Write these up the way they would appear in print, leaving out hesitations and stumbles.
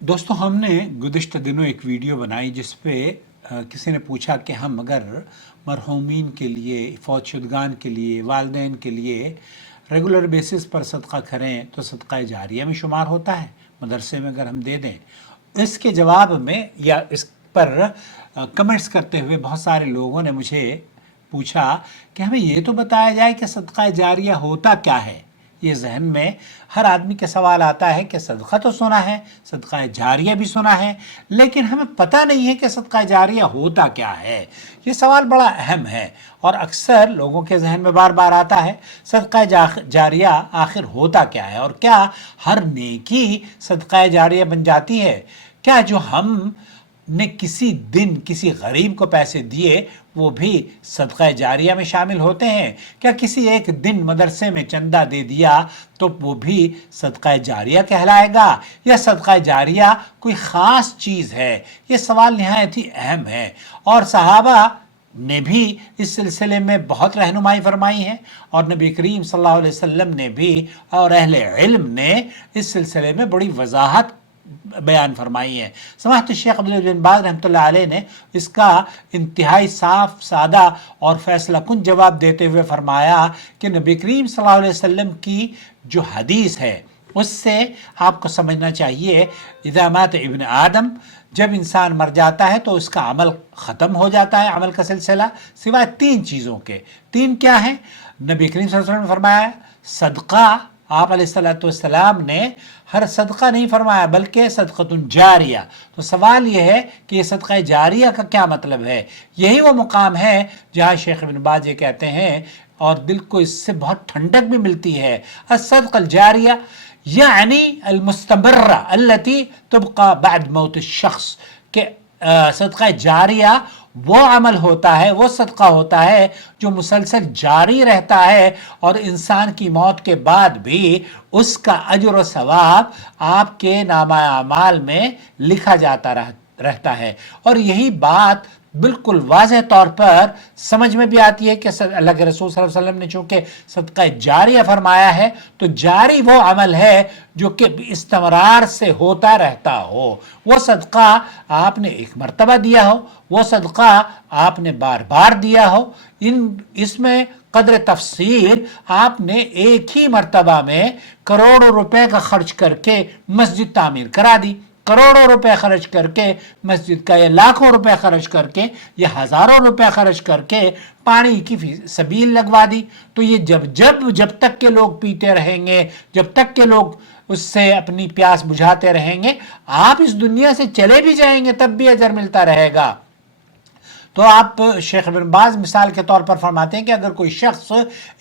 दोस्तों, हमने गुज़िश्ता दिनों एक वीडियो बनाई जिस पे किसी ने पूछा कि हम अगर मरहूमीन के लिए, फ़ौतशुदगान के लिए, वालिदैन के लिए रेगुलर बेसिस पर सदका करें तो सदका जारिया में शुमार होता है, मदरसे में अगर हम दे दें। इसके जवाब में या इस पर कमेंट्स करते हुए बहुत सारे लोगों ने मुझे पूछा कि हमें ये तो बताया जाए कि सदका जारिया होता क्या है। ये जहन में हर आदमी के सवाल आता है कि सदका तो सुना है, सदका जारिया भी सुना है, लेकिन हमें पता नहीं है कि सदका जारिया होता क्या है। ये सवाल बड़ा अहम है और अक्सर लोगों के जहन में बार बार आता है, सदका जारिया आखिर होता क्या है और क्या हर नेकी सदका जारिया बन जाती है? क्या जो हम ने किसी दिन किसी गरीब को पैसे दिए वो भी सदका जारिया में शामिल होते हैं? क्या किसी एक दिन मदरसे में चंदा दे दिया तो वो भी सदका जारिया कहलाएगा, या सदका जारिया कोई ख़ास चीज़ है? ये सवाल नहायत ही अहम है और सहाबा ने भी इस सिलसिले में बहुत रहनुमाई फरमाई है और नबी करीम सल्लल्लाहु अलैहि वसल्लम ने भी और अहले इल्म ने इस सिलसिले में बड़ी वजाहत बयान फरमाई है। समाहत शेख अब्दुल बिन बाज रहमतुल्लाह अलैह ने इसका इंतहाई साफ, सादा और फैसला कुन जवाब देते हुए फरमाया कि नबी करीम सल्लल्लाहु अलैहि वसल्लम की जो हदीस है उससे आपको समझना चाहिए, इज़ा मात इब्न आदम, जब इंसान मर जाता है तो उसका अमल ख़त्म हो जाता है, अमल का सिलसिला, सिवाय तीन चीज़ों के। तीन क्या हैं? नबी करीम सल्लल्लाहु अलैहि वसल्लम ने फरमाया सदका, आप अलैहिस्सलाम ने हर सदका नहीं फरमाया बल्कि सदक़तुन जारिया। तो सवाल यह है कि ये सदका जारिया का क्या मतलब है? यही वो मुकाम है जहाँ शेख इब्न बाज ये कहते हैं और दिल को इससे बहुत ठंडक भी मिलती है, अस्सदक़ल जारिया यानी अलमुस्तमर्रा अल्लती तुबक़ा बाद मौत शख्स, के सदका जारिया वो अमल होता है, वो सदका होता है जो मुसलसल जारी रहता है और इंसान की मौत के बाद भी उसका अजर व सवाब आपके नामा अमाल में लिखा जाता रहता है। और यही बात बिल्कुल वाज़ेह तौर पर समझ में भी आती है कि अल्लाह के रसूल सल्लल्लाहु अलैहि वसल्लम ने चूँकि सदका जारिया फरमाया है तो जारी वो अमल है जो कि इस्तमरार से होता रहता हो। वो सदका आपने एक मरतबा दिया हो, वो सदका आपने बार बार दिया हो, इसमें कदर तफसील आपने एक ही मरतबा में करोड़ों रुपए का खर्च करके मस्जिद तामीर करा दी, करोड़ों रुपए खर्च करके मस्जिद का, या लाखों रुपए खर्च करके, या हज़ारों रुपए खर्च करके पानी की सबील लगवा दी। तो ये जब तक के लोग पीते रहेंगे, जब तक के लोग उससे अपनी प्यास बुझाते रहेंगे, आप इस दुनिया से चले भी जाएंगे तब भी अजर मिलता रहेगा। तो आप शेख इब्न बाज मिसाल के तौर पर फरमाते हैं कि अगर कोई शख्स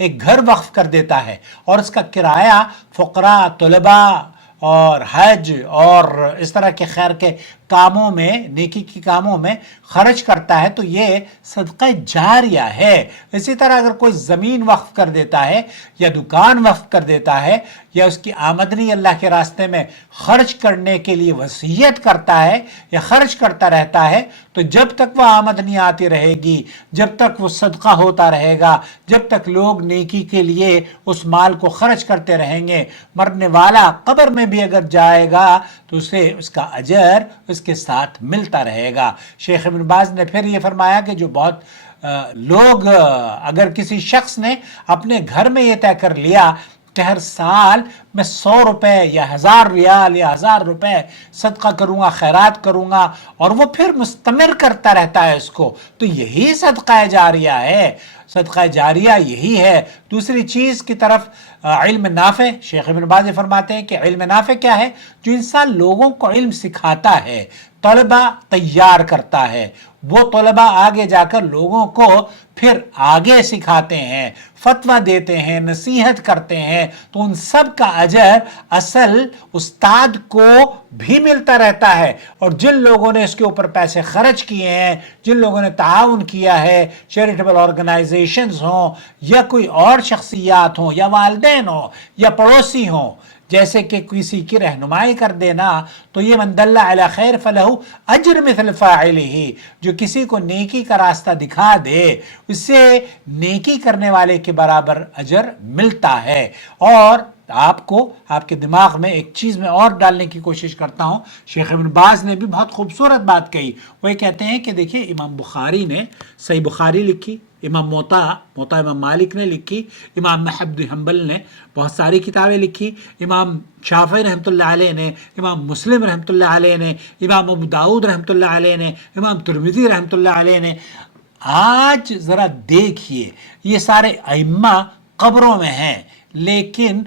एक घर वक्फ कर देता है और उसका किराया फ़ुक़रा, तलबा और हज और इस तरह के खैर के कामों में, नेकी के कामों में खर्च करता है, तो ये सदका जारिया है। इसी तरह अगर कोई ज़मीन वक्फ कर देता है या दुकान वक्फ कर देता है या उसकी आमदनी अल्लाह के रास्ते में खर्च करने के लिए वसीयत करता है या खर्च करता रहता है, तो जब तक वह आमदनी आती रहेगी, जब तक वो सदका होता रहेगा, जब तक लोग नेकी के लिए उस माल को खर्च करते रहेंगे, मरने वाला कब्र में भी अगर जाएगा तो उसे उसका अजर उसके साथ मिलता रहेगा। शेख इब्न बाज ने फिर ये फरमाया कि जो बहुत लोग, अगर किसी शख्स ने अपने घर में ये तय कर लिया कि हर साल मैं 100 रुपए या 1000 रियाल या 1000 रुपए सदका करूँगा, खैरात करूँगा, और वो फिर मुस्तमिर करता रहता है इसको, तो यही सदका जारिया है। सदका जारिया यही है। दूसरी चीज़ की तरफ इल्म नाफ़े, शेख इब्न बाज़ फरमाते हैं कि इल्म नाफ़े क्या है? जो इंसान लोगों को इल्म सिखाता है, तलबा तैयार करता है, वो तलबा आगे जाकर लोगों को फिर आगे सिखाते हैं, फतवा देते हैं, नसीहत करते हैं, तो उन सब का अजर असल उस्ताद को भी मिलता रहता है। और जिन लोगों ने इसके ऊपर पैसे खर्च किए हैं, जिन लोगों ने ताउन किया है, चैरिटेबल ऑर्गेनाइजेशंस हों या कोई और शख्सियात हों या वालिदैन हों या पड़ोसी हों, जैसे कि किसी की रहनुमाई कर देना, तो ये मन दल्ला अला खैर फलहू अज्र मिथल फाइलिही, जो किसी को नेकी का रास्ता दिखा दे उससे नेकी करने वाले के बराबर अजर मिलता है। और آپ کو آپ کے دماغ میں ایک چیز میں اور ڈالنے کی کوشش کرتا ہوں. شیخ ابن باز نے بھی بہت خوبصورت بات کہی. وہ یہ کہتے ہیں کہ دیکھیے امام بخاری نے صحیح بخاری لکھی، امام موطا امام مالک نے لکھی، امام احمد بن حنبل نے بہت ساری کتابیں لکھی، امام شافعی رحمۃ اللہ علیہ نے، امام مسلم رحمۃ اللہ علیہ نے، امام ابو داؤد رحمۃ اللہ علیہ نے، امام ترمذی رحمۃ اللہ علیہ نے. آج ذرا دیکھیے یہ سارے ائمہ قبروں میں ہیں، لیکن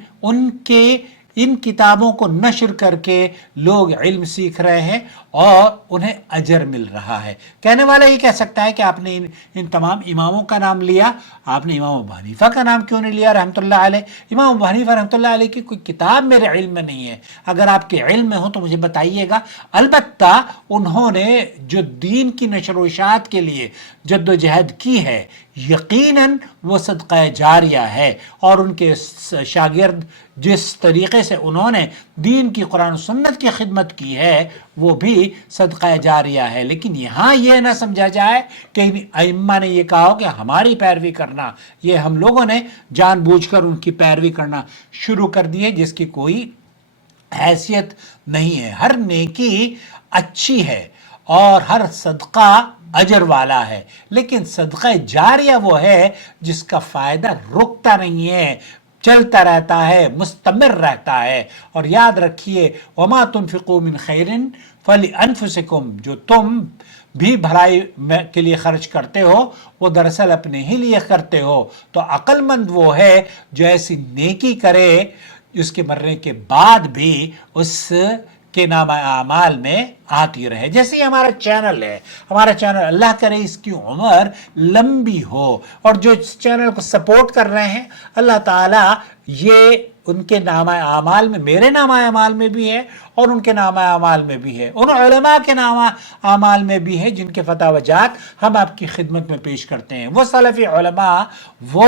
ان کتابوں کو نشر کر کے لوگ علم سیکھ رہے ہیں اور انہیں اجر مل رہا ہے. کہنے والا یہ کہہ سکتا ہے کہ آپ نے ان تمام اماموں کا نام لیا، آپ نے امام ابو حنیفہ کا نام کیوں نہیں لیا رحمۃ اللہ علیہ؟ امام ابو حنیفہ رحمۃ اللہ علیہ کی کوئی کتاب میرے علم میں نہیں ہے. اگر آپ کے علم میں ہو تو مجھے بتائیے گا. البتہ انہوں نے جو دین کی نشر و اشاعت کے لیے جد و جہد کی ہے، یقیناً وہ صدقہ جاریہ ہے، اور ان کے شاگرد جس طریقے سے انہوں نے دین کی قرآن و سنت کی خدمت کی ہے وہ بھی صدقہ جاریہ ہے. لیکن یہاں یہ نہ سمجھا جائے کہ ائمہ نے یہ کہا ہو کہ ہماری پیروی کرنا، یہ ہم لوگوں نے جان بوجھ کر ان کی پیروی کرنا شروع کر دی ہے، جس کی کوئی حیثیت نہیں ہے. ہر نیکی اچھی ہے اور ہر صدقہ اجر والا ہے، لیکن صدقہ جاریہ وہ ہے جس کا فائدہ رکتا نہیں ہے، چلتا رہتا ہے، مستمر رہتا ہے. اور یاد رکھیے وما تنفقوا من خیر فلانفسکم، جو تم بھی بھلائی کے لیے خرچ کرتے ہو وہ دراصل اپنے ہی لیے کرتے ہو. تو عقل مند وہ ہے جو ایسی نیکی کرے اس کے مرنے کے بعد بھی اس کے نام اعمال میں آتی رہے. جیسے ہی ہمارا چینل ہے، ہمارا چینل اللہ کرے اس کی عمر لمبی ہو، اور جو اس چینل کو سپورٹ کر رہے ہیں اللہ تعالیٰ یہ ان کے نام اعمال میں، میرے نام اعمال میں بھی ہے اور ان کے نام اعمال میں بھی ہے، ان علماء کے نام اعمال میں بھی ہے جن کے فتح و جات ہم آپ کی خدمت میں پیش کرتے ہیں. وہ سلفی علماء، وہ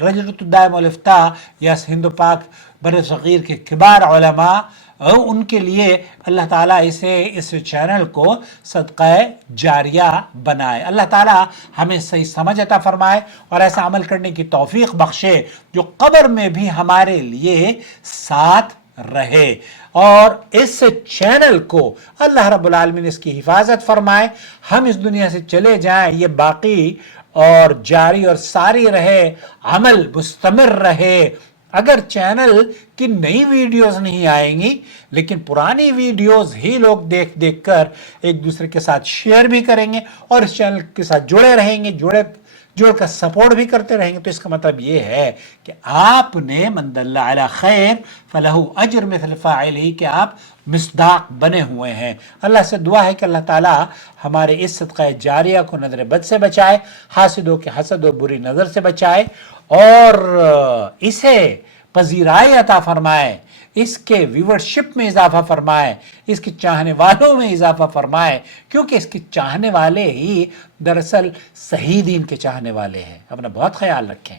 لجنۃ الدائمہ والافتاء یا ہند و پاک بر صغیر کے کبار علماء، ان کے لیے اللہ تعالیٰ اس چینل کو صدقہ جاریہ بنائے. اللہ تعالیٰ ہمیں صحیح سمجھ عطا فرمائے اور ایسا عمل کرنے کی توفیق بخشے جو قبر میں بھی ہمارے لیے ساتھ رہے. اور اس چینل کو اللہ رب العالمین اس کی حفاظت فرمائے، ہم اس دنیا سے چلے جائیں یہ باقی اور جاری اور ساری رہے، عمل مستمر رہے. اگر چینل کی نئی ویڈیوز نہیں آئیں گی لیکن پرانی ویڈیوز ہی لوگ دیکھ دیکھ کر ایک دوسرے کے ساتھ شیئر بھی کریں گے اور اس چینل کے ساتھ جڑے رہیں گے، جوڑ کر سپورٹ بھی کرتے رہیں گے، تو اس کا مطلب یہ ہے کہ آپ نے من دل علی خیر فلہ اجر مثل فاعلہ، کہ آپ مصداق بنے ہوئے ہیں. اللہ سے دعا ہے کہ اللہ تعالیٰ ہمارے اس صدقہ جاریہ کو نظر بد سے بچائے، حاسدوں کے حسد و بری نظر سے بچائے، اور اسے پذیرائی عطا فرمائے، اس کے ویورشپ میں اضافہ فرمائے، اس کے چاہنے والوں میں اضافہ فرمائے، کیونکہ اس کے چاہنے والے ہی دراصل صحیح دین کے چاہنے والے ہیں. اپنا بہت خیال رکھیں.